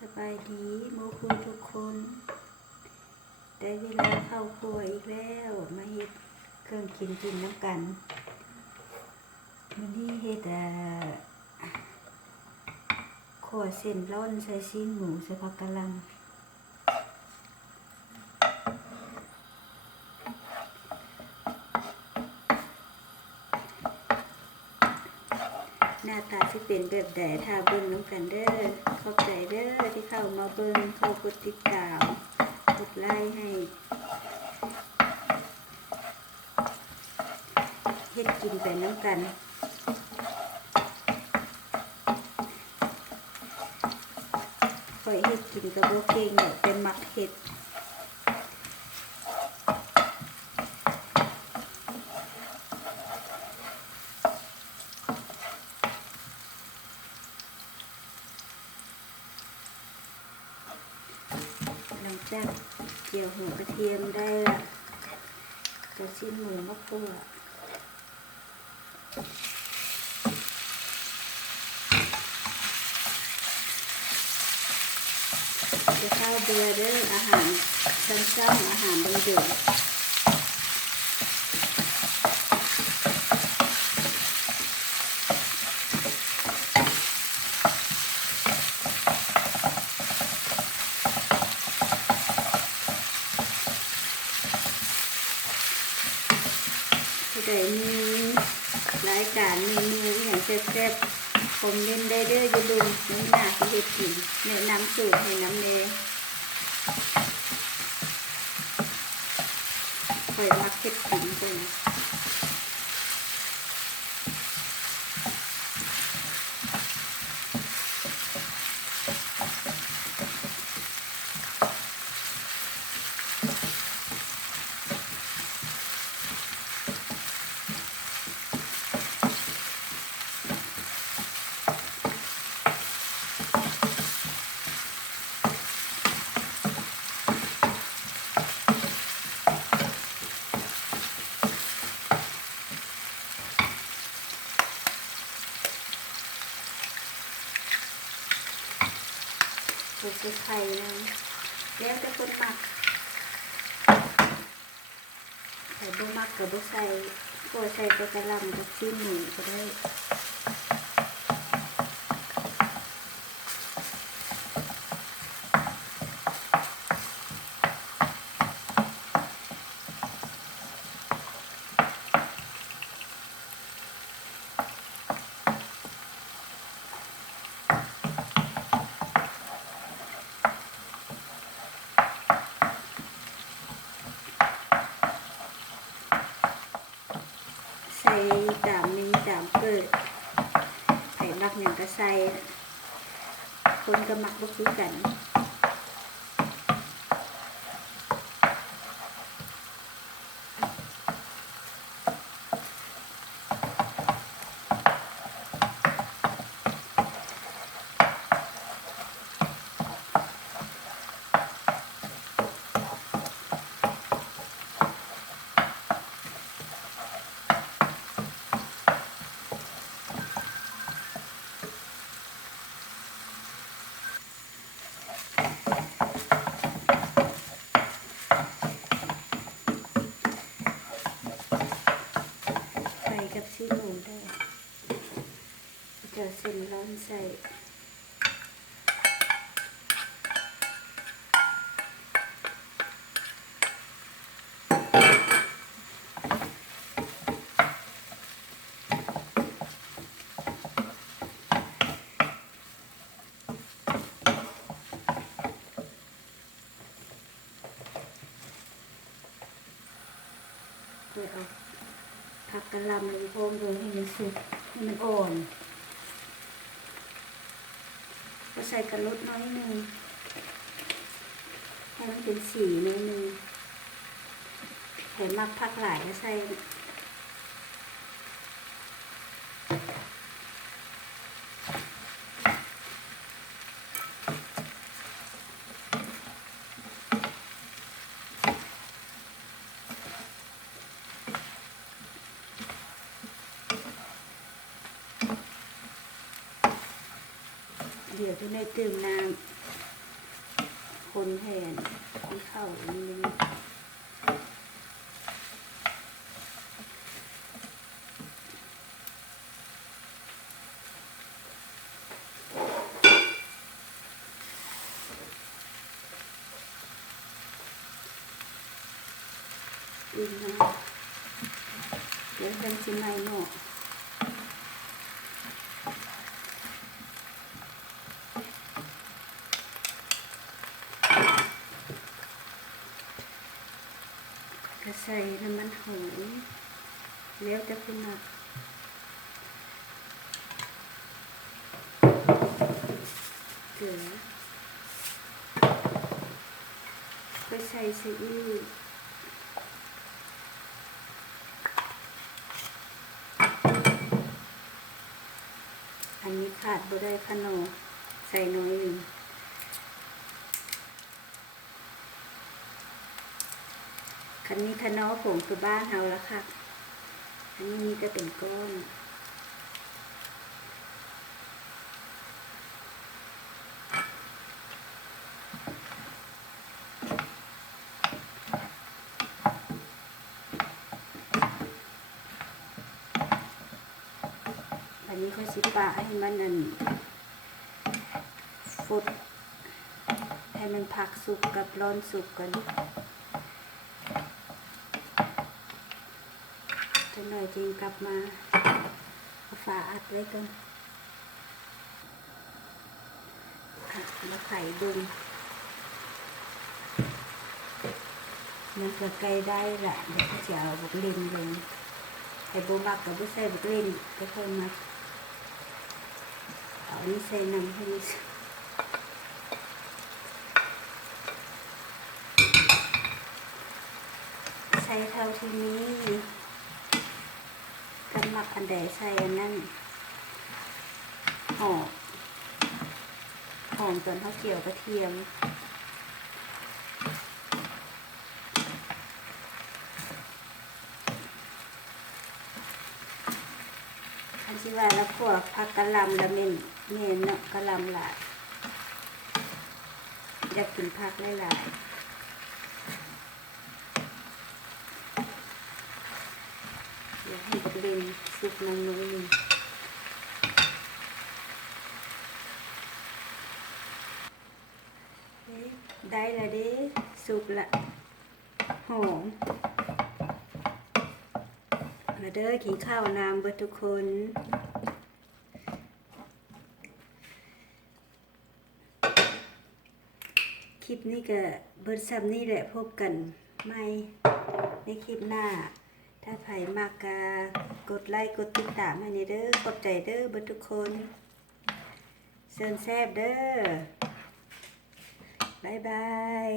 สบายดีโมคูทุกคนได้เวลาเข้าครัวอีกแล้วมาเฮ็ดเครื่องกินน้ำกันวันนี้เฮ็ดขั่วเส้นร่อนใส่ซีนหมูใส่ผักกะหล่ำหน้าตาที่เป็นแบบใดถ้าเบิ่งน้ำกันเด้อขอบใจเด้อที่เข้ามาเบิ่งเข้ากดติดตามกดไลค์ให้เฮ็ดกินไปน้ำกันค่อยเฮ็ดกินกับบ่เก่งเนี่ยเป็นมักเฮ็ดหลังจากเจียวหัวกระเทียมได้ละจะชิ้นหมูมะขั่วจะเข้าเบื่อเด้ออาหารซ้ำๆอาหารเดิมๆผู้ใดมีรายการเมนูอย่างแซ่บๆคอมเมนต์ได้เด้ออย่าลืมน้ำหน้าที่เฮ็ดกินแนะนำสูตรให้น้ำเนยค่อยมักเฮ็ดกินจังใส่ไข่นะแล้วแต่คนมักใส่บ่มักกับบ่ใส่ก็ใส่แต่กะหล่ำกับซีนหมูก็ได้ใส่ตามมีตามเกิดไข่มักอย่างก็ใส่คนก็มักบ่คือกันใส่กับซีนหมูได้จะเส้นร้อนใส่เพื่อเอาผักกะหล่ำในพงเลยให้มันสุกให้มันอ่อนก็ใส่กระลดน้อยนึงให้มันเป็นสีนิดนึงให้มักผักหลายก็ใส่เดี๋ยวจะได้เติมน้ำ คนแทนที่เข้าอันนี้อีกนะเดี๋ยวเป็นชิ้นในเนาะก็ใส่น้ำมันหอยแล้วจะเป็นหนักเกลือไปใส่ซีอิ๊วอันนี้ขาดบ่ได้ขนมใส่น้อยหนึ่งคันนี้ขนมผงคือบ้านเฮาแล้วค่ะอันนี้มีก็เป็นก้อนอันนี้ก็สิปะให้มันนั่นฟดให้มันผักสุกกับร้อนสุกกันจะหน่อยจริงกลับมาเอาฝาอัดไว้กันแล้วไข่ดุมมันก็ใกล้ได้แหละเดี๋ยวเขาจะเอาบุกลินลงไข่โบมักกับบุใส่บุกลินก็ค่อยมาเอานี่ใส่น้ำให้นี่ใส่เท่าที่นี้กันมักอันใดใส่อันนั้นหอมตอนเขาเกี่ยวกระเทียมอันที่ว่าแล้วพวกผักกะหล่ำละเมนเนาะกะหล่ำหลายอยากกินผักหลายๆอยากให้บักเล่นสุกน้อยนึงได้ละเด้สุกละหอมมาเด้อกินข้าวน้ำเบิดทุกคนคลิปนี้ก็เบิดซ้ำนี่แหละพบกันใหม่ในคลิปหน้าถ้าใครมากก็กดไลค์กดติดตามให้นี่เด้อขอบใจเด้อเบิดทุกคนเซิร์นแซ่บเด้อบ๊ายบาย